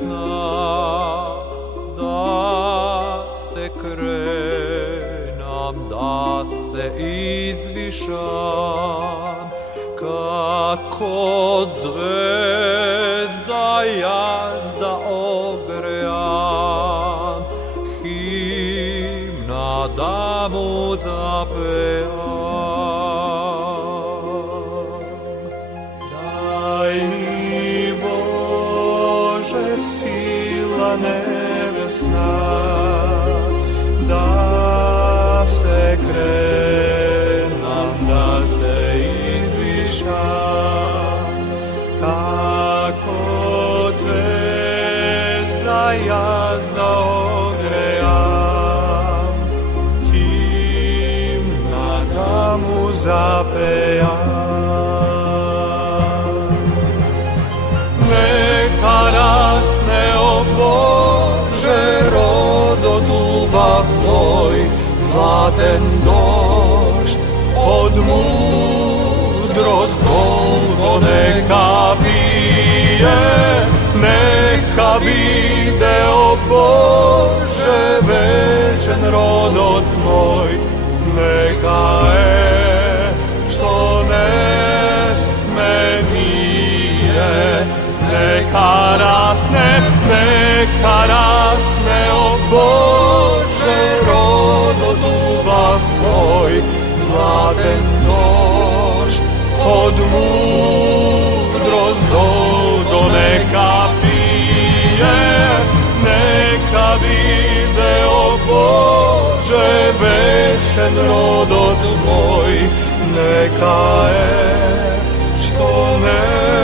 nebesna, da se krenam, da se izvišam, kako zvezda jazda ogrejam, himna da mu zapejam. Daj mi, Bože, sila nebesna, da se krenam, da se izvišam, kako zvezda jazda ogrejam, himna da mu zapejam. Neka rasne, o Bože, rodo dubav tvoj, zlaten došt od mudrost dolgo neka bije, neka bide, o Bože, večen rodot moj, neka je što ne sme nije, neka rasne, o Bože, rodo dubav tvoj, zlaten došt od mudrost dolgo neka pije, neka bide, o Bože, večen rodot moj, neka je što ne